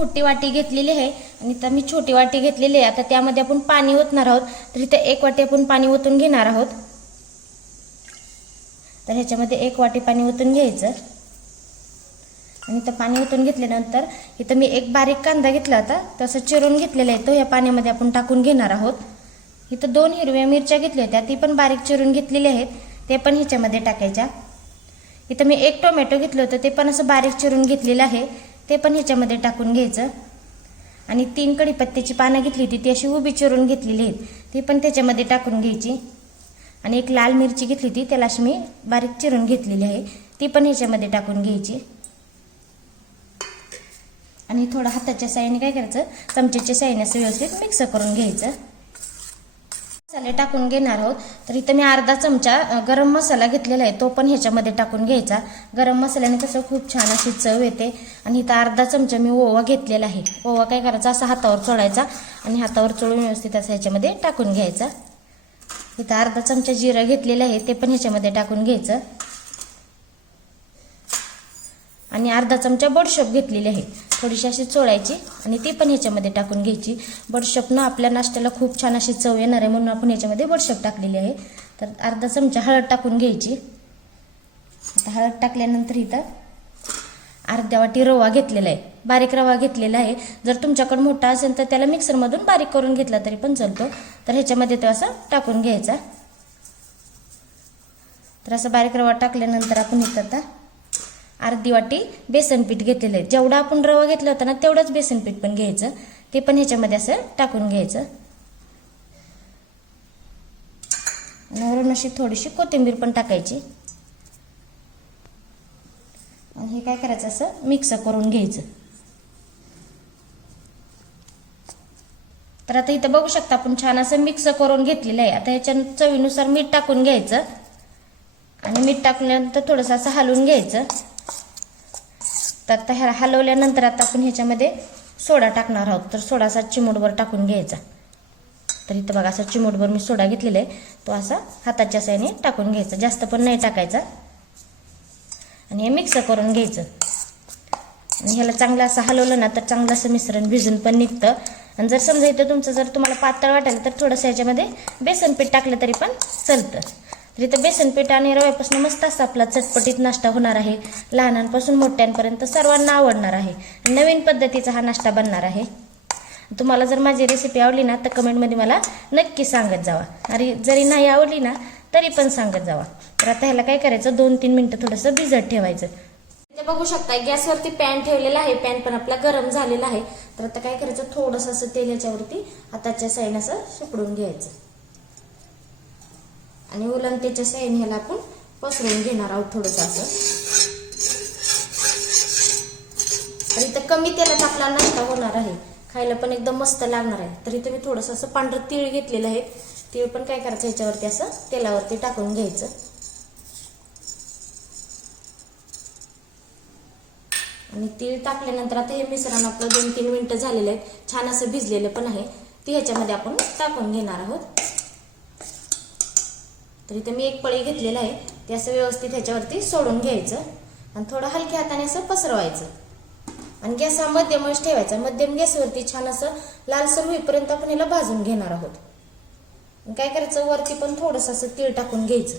मोठी वाटी घेतलेली आहे आणि आता मी छोटी वाटी घेतलेली आहे. आता त्यामध्ये आपण पाणी ओतणार आहोत. तर इथे 1 वाटी आपण पाणी ओतून घेणार आहोत. तर ह्याच्यामध्ये 1 वाटी पाणी ओतून घ्यायचं आणि इथं पाणी ओतून घेतल्यानंतर इथं मी एक बारीक कांदा घेतला होता, तसं चिरून घेतलेला आहे तो या पाण्यामध्ये आपण टाकून घेणार आहोत. इथं 2 हिरव्या मिरच्या घेतल्या होत्या, ती पण बारीक चिरून घेतलेल्या आहेत, ते पण ह्याच्यामध्ये टाकायच्या. इथं मी 1 टोमॅटो घेतलं होतं, ते पण असं बारीक चिरून घेतलेलं आहे, ते पण ह्याच्यामध्ये टाकून घ्यायचं. आणि 3 कढीपत्त्याची पानं घेतली होती, ती अशी उभी चिरून घेतलेली आहेत, ती पण त्याच्यामध्ये टाकून घ्यायची. आणि 1 लाल मिरची घेतली होती, त्याला अशी मी बारीक चिरून घेतलेली आहे, ती पण ह्याच्यामध्ये टाकून घ्यायची. आणि थोडं हाताच्या साहाय्याने काय करायचं, चमच्याच्या साहाय्याने असं व्यवस्थित मिक्स करून घ्यायचं. मसाले टाकून घेणार आहोत. तर इथं मी अर्धा चमचा गरम मसाला घेतलेला आहे, तो पण ह्याच्यामध्ये टाकून घ्यायचा. गरम मसाल्याने कसं खूप छान अशी चव येते. आणि इथं अर्धा चमचा मी ओवा घेतलेला आहे. ओवा काय करायचा, असा हातावर चोळायचा आणि हातावर चोळून व्यवस्थित असं ह्याच्यामध्ये टाकून घ्यायचा. इथं अर्धा चमचा जिरं घेतलेलं आहे, ते पण ह्याच्यामध्ये टाकून घ्यायचं. आणि अर्धा चमचा बडीशेप घेतलेली आहे, थोडीशी अशी चोळायची आणि ती पण ह्याच्यामध्ये टाकून घ्यायची. बडीशेपनं आपल्या नाश्त्याला खूप छान अशी चव येणार आहे, म्हणून आपण ह्याच्यामध्ये बडीशेप टाकलेली आहे. तर अर्धा चमचा हळद टाकून घ्यायची. आता हळद टाकल्यानंतर इथं अर्ध्या वाटी रवा घेतलेला आहे, बारीक रवा घेतलेला आहे. जर तुमच्याकडे मोठा असेल तर त्याला मिक्सरमधून बारीक करून घेतला तरी पण चालतो. तर ह्याच्यामध्ये तो असा टाकून घ्यायचा. तर असं बारीक रवा टाकल्यानंतर आपण इथं आता अर्धी वाटी बेसन पीठ घेतलेलं आहे. जेवढा आपण रवा घेतला होता ना, तेवढंच बेसन पीठ पण घ्यायचं, ते पण ह्याच्यामध्ये असं टाकून घ्यायचं. आणि वरून अशी थोडीशी कोथिंबीर पण टाकायची. आणि हे काय करायचं, असं मिक्स करून घ्यायचं. तर आता इथं बघू शकता आपण छान असं मिक्स करून घेतलेलं आहे. आता ह्याच्या चवीनुसार मीठ टाकून घ्यायचं आणि मीठ टाकल्यानंतर थोडंसं असं हलवून घ्यायचं. तर आता ह्या हलवल्यानंतर आता आपण ह्याच्यामध्ये सोडा टाकणार आहोत. तर सोडा असा चिमूटभर टाकून घ्यायचा. तर इथं बघा असा चिमूटभर मी सोडा घेतलेला आहे, तो असा हाताच्या साहाय्याने टाकून घ्यायचा, जास्त पण नाही टाकायचा. आणि हे मिक्स करून घ्यायचं. आणि ह्याला चांगलं असं हलवलं ना तर चांगलं असं मिश्रण भिजून पण निघतं. आणि जर समजा इथं तुमचं जर तुम्हाला पातळ वाटेल तर थोडंसं ह्याच्यामध्ये बेसन पीठ टाकलं तरी पण चालतं. तर इथं बेसन पीठ आणि रव्यापासून मस्त असा आपला चटपटीत नाश्ता होणार आहे. लहानांपासून मोठ्यांपर्यंत सर्वांना आवडणार आहे. नवीन पद्धतीचा हा नाश्ता बनणार आहे. तुम्हाला जर माझी रेसिपी आवडली ना तर कमेंटमध्ये मला नक्की सांगत जावा. आणि जरी नाही आवडली ना तरी पण सांगत जावा. तर आता ह्याला काय करायचं, 2-3 मिनिटं थोडंसं भिजत ठेवायचं. ते बघू शकता गॅसवरती पॅन ठेवलेला आहे, पॅन पण आपला गरम झालेला आहे. तर आता काय करायचं, थोडंसं असं तेल याच्यावरती हाताच्या साईने असं शिपडून घ्यायचं आणि उलंतेच्या साईने ह्याला आपण पसरवून घेणार आहोत थोडंसं असं. तर इथं कमी तेलात आपला नाश्ता होणार आहे, खायला पण एकदम मस्त लागणार आहे. तर इथं मी थोडंसं असं पांढरं तीळ घेतलेलं आहे, तीळ पण काय करायचं ह्याच्यावरती असं तेलावरती टाकून घ्यायचं. आणि तीळ टाकल्यानंतर आता हे मिश्रण आपलं 2-3 मिनिटं झालेलं आहे, छान असं भिजलेलं पण आहे, ते ह्याच्यामध्ये आपण टाकून घेणार आहोत. तर इथे मी 1 पळी घेतलेलं आहे, ते असं व्यवस्थित ह्याच्यावरती सोडून घ्यायचं आणि थोडं हलक्या हाताने असं पसरवायचं. आणि गॅस हा मध्यमच ठेवायचा. मध्यम गॅसवरती छान असं लालसर होईपर्यंत आपण याला भाजून घेणार आहोत. काय करायचं, वरती पण थोडंसं असं तीळ टाकून घ्यायचं.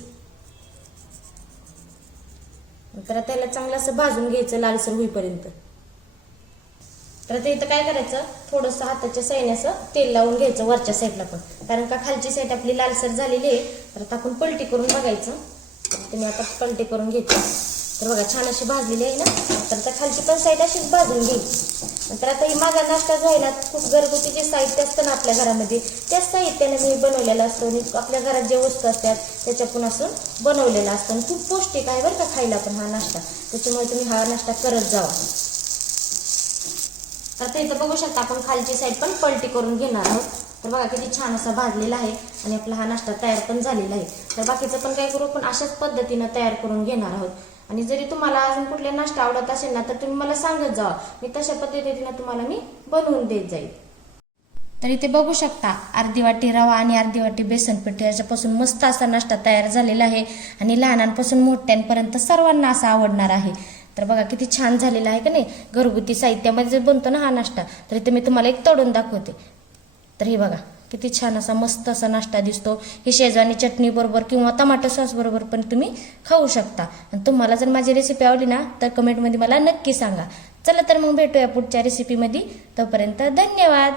तर त्याला चांगलं असं भाजून घ्यायचं लालसर होईपर्यंत. तर आता इथं काय करायचं, थोडंसं हाताच्या साईने असं तेल लावून घ्यायचं वरच्या साईडला पण, कारण का खालची साईड आपली लालसर झालेली आहे. तर आता आपण पलटी करून बघायचं. तर मी आता पलटी करून घेते. तर बघा छान अशी भाजलेली आहे ना. तर आता खालची पण साईड अशीच भाजून घ्यायची. तर आता ही माझा नाश्ता जो आहे ना, खूप घरगुती जे साहित्य असतं ना आपल्या घरामध्ये, त्याच साहित्याने मी बनवलेलं असतं आणि आपल्या घरात जे वस्तू असतात त्याच्यातून असं बनवलेलं असतं. आणि खूप पौष्टिक आहे बरं का खायला पण हा नाश्ता. त्याच्यामुळे तुम्ही हा नाश्ता करत जावा. तर इथं बघू शकता आपण खालची साईड पण पलटी करून घेणार आहोत. तर बघा किती छान असा भाजलेला आहे आणि आपला हा नाश्ता तयार पण झालेला आहे. तर बाकीचं पण काय करू, पण अशाच पद्धतीनं तयार करून घेणार आहोत. आणि जरी तुम्हाला अजून कुठले नाश्ता आवडत असेल ना तर तुम्ही मला सांगत जावा, मी तशा पद्धतीने तुम्हाला मी बनवून देत जाईल. तर इथे बघू शकता अर्धी वाटी रवा आणि अर्धी वाटी बेसन पीठ याच्यापासून मस्त असा नाश्ता तयार झालेला आहे आणि लहानांपासून मोठ्यांपर्यंत सर्वांना असा आवडणार आहे. तर बघा किती छान झालेला आहे का नाही. घरगुती साहित्यामध्ये जर बनतो ना हा नाश्ता, तर इथे मी तुम्हाला एक तोडून दाखवते. तर हे बघा किती छान असा मस्त असा नाश्ता दिसतो. ही शेजवानी चटणी बरोबर किंवा टमाटर सॉस बरोबर पण तुम्ही खाऊ शकता. आणि तुम्हाला जर माझी रेसिपी आवडली ना तर कमेंटमध्ये मला नक्की सांगा. चला तर मग भेटूया पुढच्या रेसिपीमध्ये. तोपर्यंत धन्यवाद.